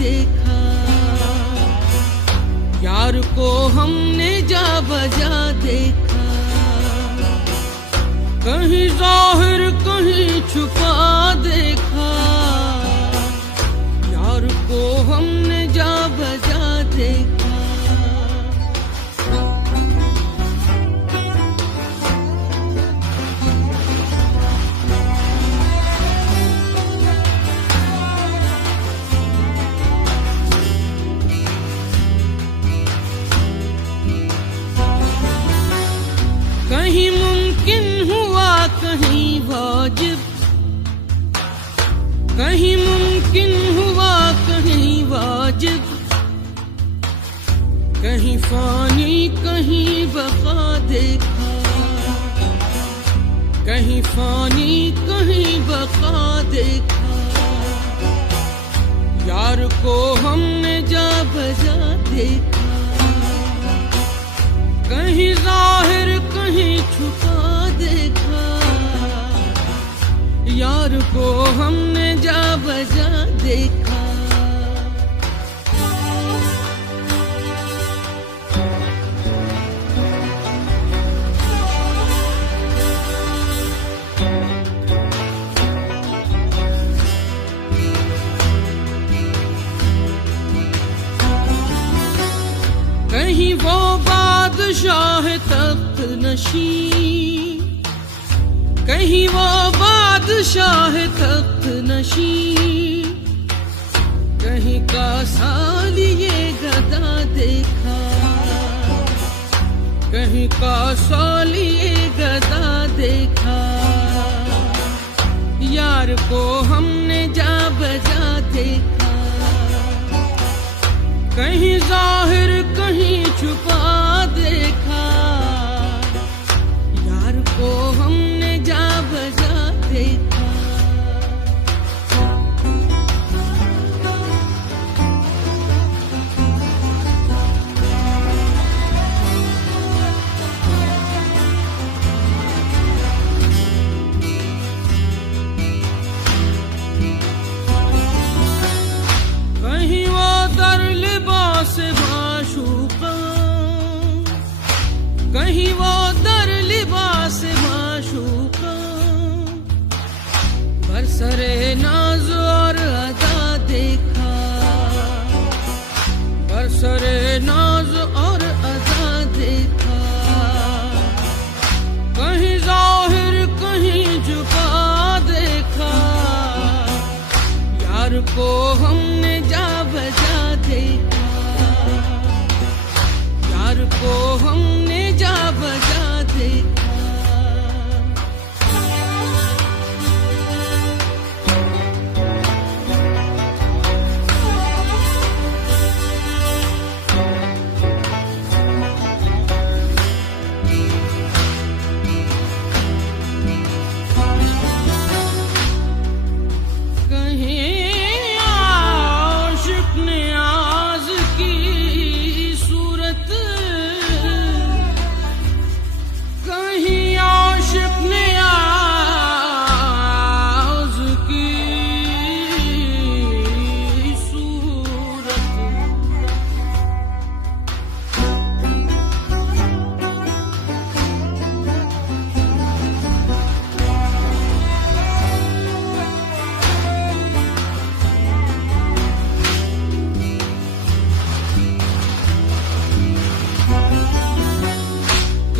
देखा, यार को हमने जा बजा देखा, कहीं जाहिर कहीं छुपा देखा, यार को हमने जा बजा देखा। कहीं मुमकिन हुआ कहीं वाजिब, कहीं मुमकिन हुआ कहीं वाजिब, कहीं फानी कहीं बका देखा, कहीं फानी कहीं बका देखा, यार को हमने जा बजा देखा, कहीं जाहिर कहीं छुपा देखा, यार को हमने जा बजा देखा। कहीं वो बादशाह तख्त नशीं, कहीं वो बादशाह तख्त नशीं, कहीं का सालिए गदा देखा, कहीं का सालिए गदा देखा, यार को हमने जा बजा देखा, कहीं जाहिर कहीं छुपा देखा, यार को हमने जा बजा देखा। कहीं वो दर लिबास माशूका, कहीं वो दर लिबास माशूका, बरसरे नाज और अदा देखा, बरसरे नाज और अदा देखा, कहीं जाहिर कहीं छुपा देखा, यार को हमने जा बजा देखा, यार को हमने जा बजा देखा।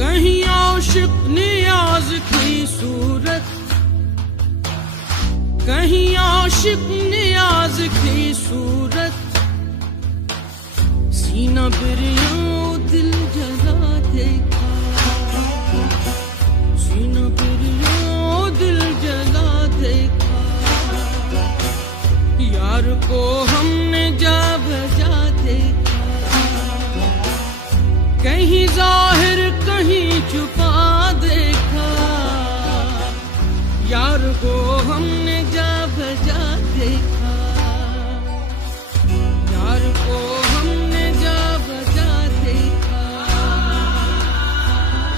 कहीं आशिक नियाज की सूरत, कहीं आशिक नियाज की सूरत, सीना बिरिया दिल जला देखा, सीना बिरिया दिल जला देखा, यार को हमने जा बजा देखा, कहीं जाहिर कहीं छुपा देखा, यार को हमने जा बजा देखा, यार को हमने जा बजा देखा,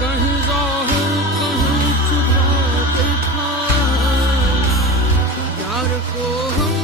कहीं जाहिर कहीं छुपा देखा, यार को हम